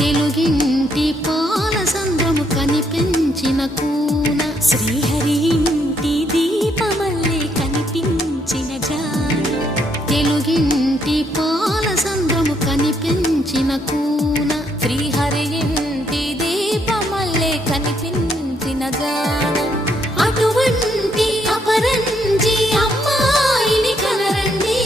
తెలుగింటి పాలసంద్రము కనిపించిన కూన శ్రీహరి ఇంటి దీపమల్లే కనిపించిన జాడ తెలుగింటి పాలసంద్రము కనిపించిన కూన శ్రీహరి ఇంటి దీపమల్లే కనిపించిన జాడ అటువంటి అపరంజి అమ్మాయిని కనరండి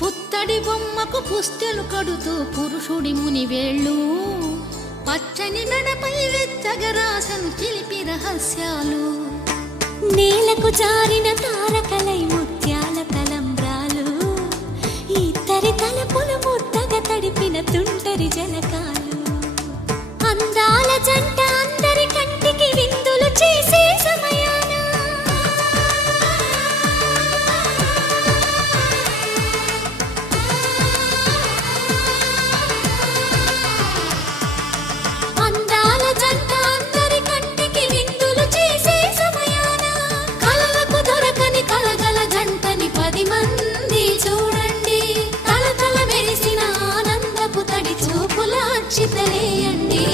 పుత్తడి బొమ్మకు పుస్తెలు కడుతూ పురుషుడి ముని వేళ్ళు పచ్చని మెడపై వెచ్చగరాసను చిలిపి రహస్యాలు నేలకు జారిన తారకలై ముత్యాల తలంబ్రాలు ఇద్దరి తలపులు ముద్దగా తడిపిన తుంటరి జలకాలు అందాల జంట అందరి కంటికి విందులు చేసే సమయాన అందాల జంట అందరి కంటికి విందులు చేసే సమయాన కలలకు దొరకని కలగల జంటని 10 మంది చూడండి తలతల మెరిసిన ఆనందపు తడి చూపుల అక్షితలేయండి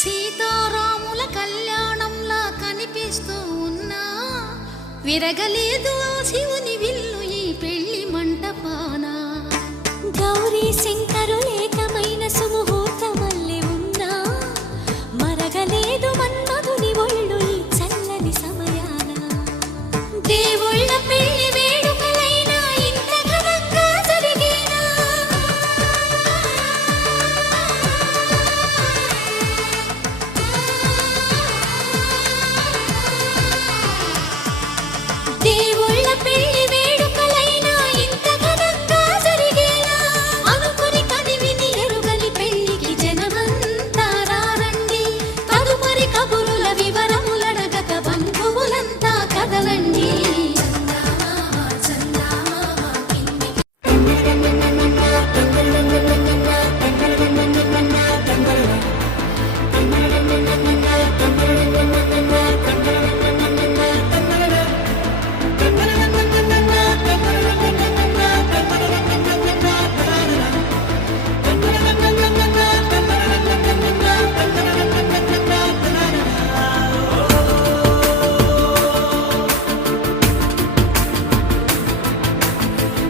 సీతారాముల కళ్యాణంలా కనిపిస్తూ ఉన్నా విరగలేదు ఆ శివుని విల్లు ఈ పెళ్లి మంటపాన గౌరీ శంకరులేకమైన సుముహూర్తమల్లె ఉన్నా మరగలేదు మన్మధుని ఒళ్ళు ఈ చల్లని సమయాన దేవుళ్ళ పెళ్లి వేడుకలైనా ఇంత ఘనంగా జరిగేనా దేవుళ్ళ పెళ్లి వేడుకలైనా ఇంత ఘనంగా జరిగేనా అనుకుని కనివిని ఎరుగని పెళ్లికి జనమంతా రారండి తదుపరి కబురుల వివరములడగక బంధువులంతా కదలండి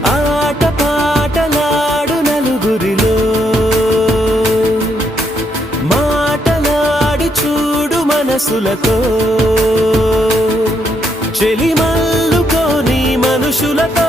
ఆట పాటలాడు నలుగురిలో మాటలాడి చూడు మనసులతో చెలిమల్లుకోని మనుషులతో